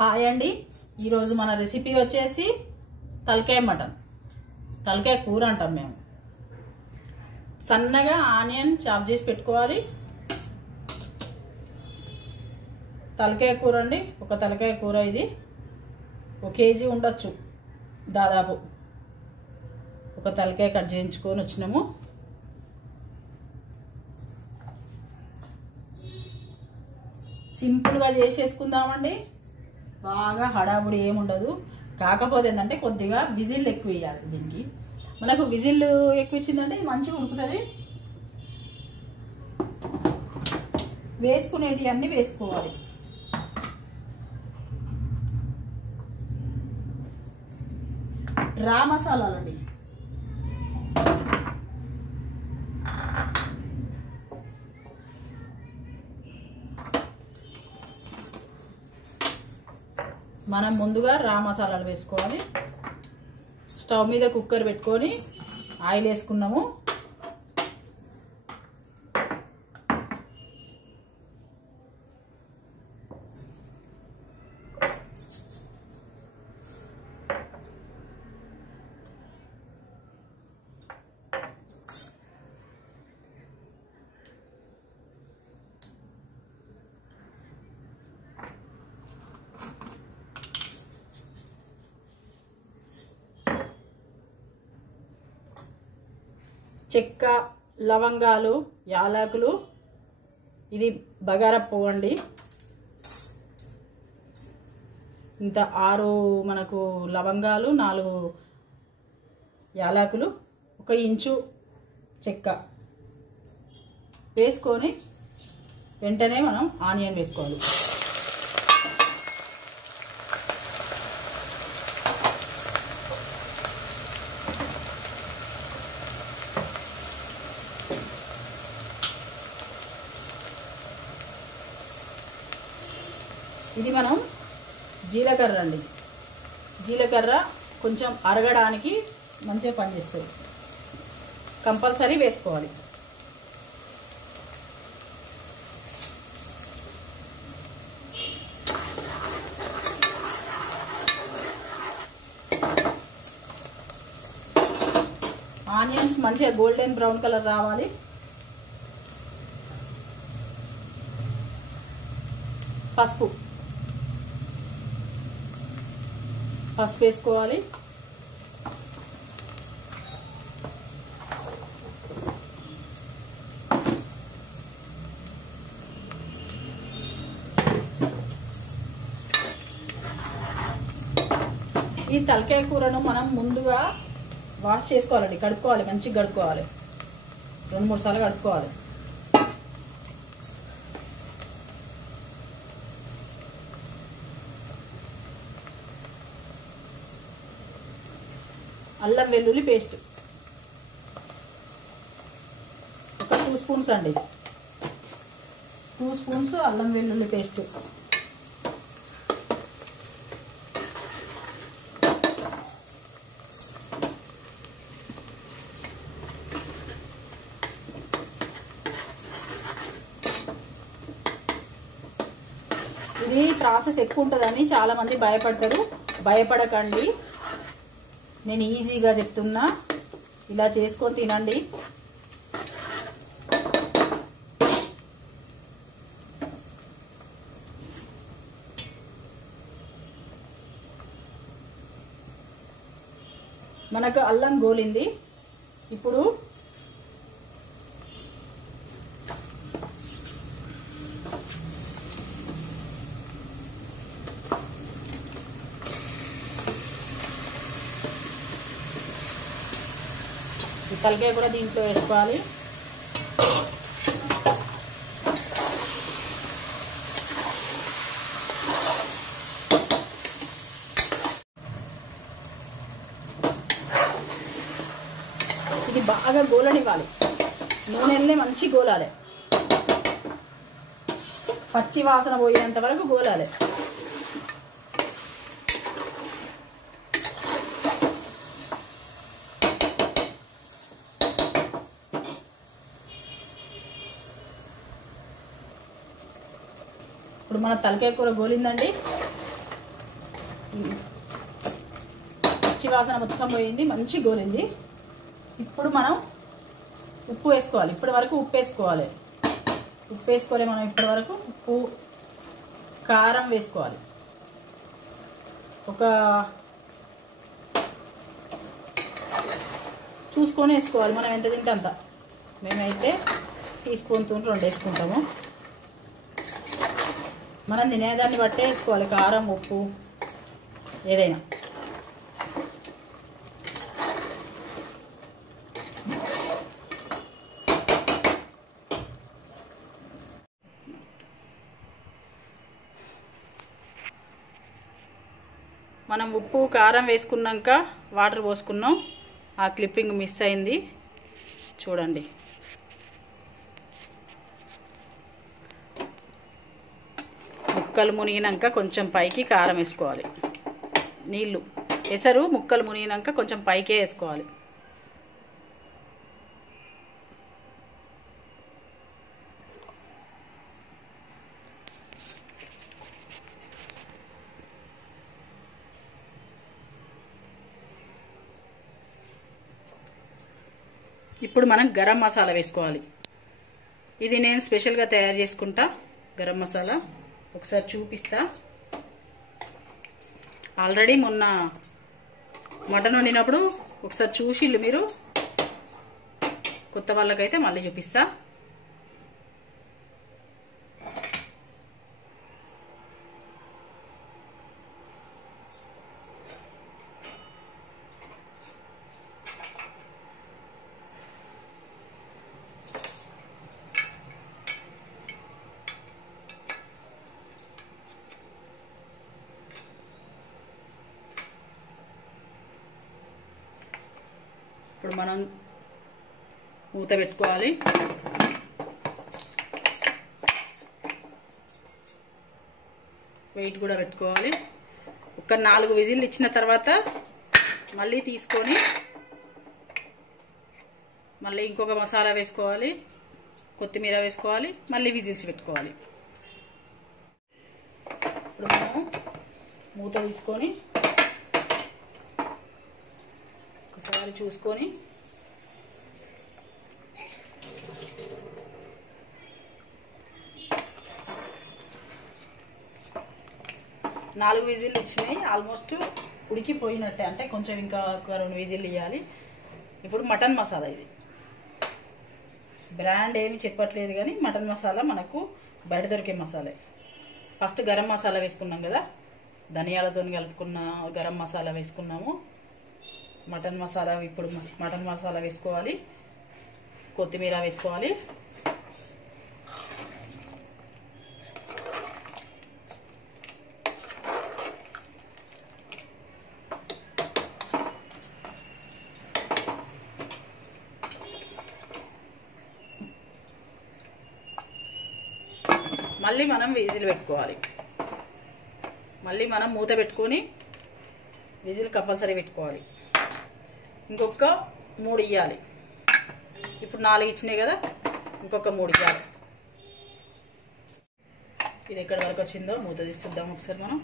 Hi అండి, ఈరోజు మన రెసిపీ వచ్చేసి తలకాయ మటన్, తలకాయ కూర అంటాం మేము. సన్నగా ఆనియన్ చాప్ చేసి పెట్టుకోవాలి. తలకాయ కూర అండి, ఒక తలకాయ కూర ఇది 1 కేజీ ఉండొచ్చు దాదాపు. ఒక తలకాయ కట్ చేయించుకొని వచ్చినాము. సింపుల్గా చేసేసుకుందామండి. బాగా హడావుడి ఏముండదు. కాకపోతే ఏంటంటే కొద్దిగా విజిల్ ఎక్కువ వేయాలి. దీనికి మనకు విజిల్ ఎక్కువ ఇచ్చిందంటే మంచిగా ఉడుకుతుంది. వేసుకునేటివి అన్నీ వేసుకోవాలి. రా మసాలాలండి, మనం ముందుగా రా మసాలాలు వేసుకోవాలి. స్టవ్ మీద కుక్కర్ పెట్టుకొని ఆయిల్ వేసుకున్నాము. చెక్క, లవంగాలు, యాలకులు, ఇది బగారా పువ్వు అండి. ఇంత 6 మనకు లవంగాలు, 4 యాలకులు, 1 ఇంచు చెక్క వేసుకొని వెంటనే మనం ఆనియన్ వేసుకోవాలి. ఇది మనం జీలకర్ర అండి. జీలకర్ర కొంచెం అరగడానికి మంచిగా పనిచేస్తుంది. కంపల్సరీ వేసుకోవాలి. ఆనియన్స్ మంచిగా గోల్డెన్ బ్రౌన్ కలర్ రావాలి. పసుపు వేసుకోవాలి. ఈ తలకాయ కూరను మనం ముందుగా వాష్ చేసుకోవాలండి. కడుక్కోవాలి, మంచిగా కడుక్కోవాలి. 2-3 సార్లు కడుక్కోవాలి. అల్లం వెల్లుల్లి పేస్ట్ ఒక 2 స్పూన్స్ అండి. 2 స్పూన్స్ అల్లం వెల్లుల్లి పేస్ట్. ఇది ప్రాసెస్ ఎక్కువ ఉంటుందని చాలా మంది భయపడతారు. భయపడకండి, నేను ఈజీగా చెప్తున్నా. ఇలా చేసుకొని తినండి. మనకు అల్లం గోలింది. ఇప్పుడు తలకాయ కూడా దీంట్లో వేసుకోవాలి. ఇది బాగా గోలనివ్వాలి. నూనెల్ని మంచి గోలాలి. పచ్చి వాసన పోయేంత వరకు గోలాలి. ఇప్పుడు మన తలకాయ కూర గోలిందండి. పచ్చి వాసన మొత్తం పోయింది, మంచి గోలింది. ఇప్పుడు మనం ఉప్పు వేసుకోవాలి. ఇప్పటి వరకు ఉప్పు వేసుకోవాలి. ఉప్పు వేసుకోవాలి మనం ఇప్పటి వరకు. ఉప్పు, కారం వేసుకోవాలి. ఒక చూసుకొని వేసుకోవాలి, మనం ఎంత తింటే అంత. మేమైతే టీ స్పూన్తో 2 వేసుకుంటాము. మనం తినేదాన్ని బట్టే వేసుకోవాలి కారం, ఉప్పు ఏదైనా. మనం ఉప్పు కారం వేసుకున్నాక వాటర్ పోసుకున్నాం. ఆ క్లిప్పింగ్ మిస్ అయింది, చూడండి. ముక్కలు మునిగినాక కొంచెం పైకి కారం వేసుకోవాలి. నీళ్ళు ఎసరు ముక్కలు మునిగినాక కొంచెం పైకే వేసుకోవాలి. ఇప్పుడు మనం గరం మసాలా వేసుకోవాలి. ఇది నేను స్పెషల్గా తయారు చేసుకుంటా గరం మసాలా. ఒకసారి చూపిస్తా. ఆల్రెడీ మొన్న మటన్ వండినప్పుడు ఒకసారి చూసిళ్ళు మీరు. కొత్త వాళ్ళకైతే మళ్ళీ చూపిస్తా. ఇప్పుడు మనం మూత పెట్టుకోవాలి. వెయిట్ కూడా పెట్టుకోవాలి. ఒక 4 విజిల్లు ఇచ్చిన తర్వాత మళ్ళీ తీసుకొని మళ్ళీ ఇంకొక మసాలా వేసుకోవాలి, కొత్తిమీర వేసుకోవాలి, మళ్ళీ విజిల్స్ పెట్టుకోవాలి. ఇప్పుడు మనం మూత తీసుకొని ఒకసారి చూసుకొని నాలుగు విజిల్లు ఇచ్చినాయి. ఆల్మోస్ట్ ఉడికిపోయినట్టే, అంటే కొంచెం ఇంకా 2 విజిల్లు ఇవ్వాలి. ఇప్పుడు మటన్ మసాలా, ఇది బ్రాండ్ ఏమి చెప్పట్లేదు కానీ మటన్ మసాలా మనకు బయట దొరికే మసాలా. ఫస్ట్ గరం మసాలా వేసుకున్నాం కదా, ధనియాలతో కలుపుకున్న గరం మసాలా వేసుకున్నాము. మటన్ మసాలా, ఇప్పుడు మటన్ మసాలా వేసుకోవాలి, కొత్తిమీర వేసుకోవాలి. మళ్ళీ మనం విజిల్ పెట్టుకోవాలి. మళ్ళీ మనం మూత పెట్టుకొని విజిల్ కంపల్సరీ పెట్టుకోవాలి. ఇంకొక 3 ఇవ్వాలి. ఇప్పుడు 4 ఇచ్చినాయి కదా, ఇంకొక 3 ఇవ్వాలి. ఇది ఎక్కడి వరకు వచ్చిందో మూత తీసి చూద్దాం ఒకసారి మనం.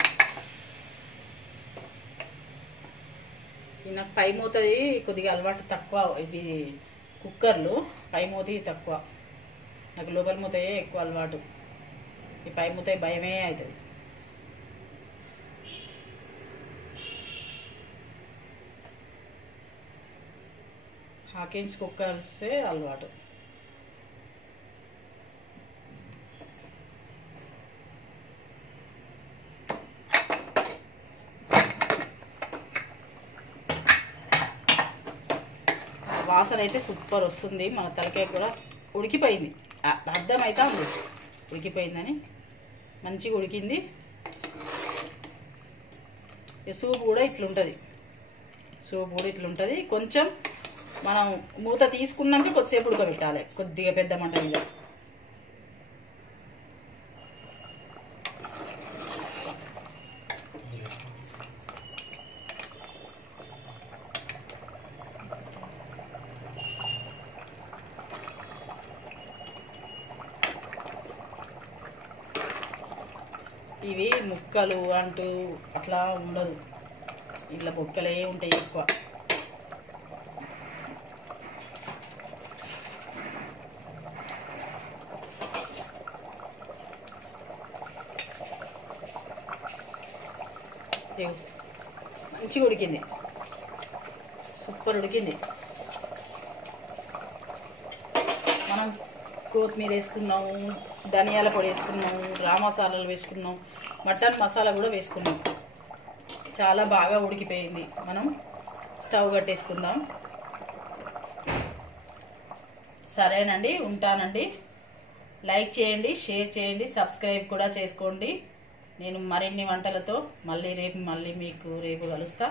నాకు పై మూతది కొద్దిగా అలవాటు తక్కువ. ఇది కుక్కర్లు పై మూత తక్కువ, నాకు లోపల మూతయే ఎక్కువ అలవాటు. ఈ పై మూత భయమే అవుతుంది. హాకిన్స్ కుక్కర్సే అలవాటు. వాసన అయితే సూపర్ వస్తుంది. మన తలకాయ కూడా ఉడికిపోయింది, అర్థమైతే ఉంది ఉడికిపోయిందని. మంచిగా ఉడికింది. సూప్ కూడా ఇట్లుంటుంది, సూప్ కూడా ఇట్లుంటుంది. కొంచెం మనం మూత తీసుకున్నాక కొద్దిసేపు ఉడకబెట్టాలి, కొద్దిగా పెద్ద మంట మీద. ఇవి ముక్కలు అంటూ అట్లా ఉండదు, ఇట్లా బొక్కలే ఉంటాయి ఎక్కువ. మంచిగా ఉడికింది, సూపర్ ఉడికింది. మనం కొత్తిమీర వేసుకున్నాము, ధనియాల పొడి వేసుకున్నాము, రా మసాలాలు వేసుకున్నాం, మటన్ మసాలా కూడా వేసుకున్నాం. చాలా బాగా ఉడికిపోయింది. మనం స్టవ్ కట్టేసుకుందాం. సరేనండి, ఉంటానండి. లైక్ చేయండి, షేర్ చేయండి, సబ్స్క్రైబ్ కూడా చేసుకోండి. నేను మరిన్ని వంటలతో మళ్ళీ మీకు కలుస్తా.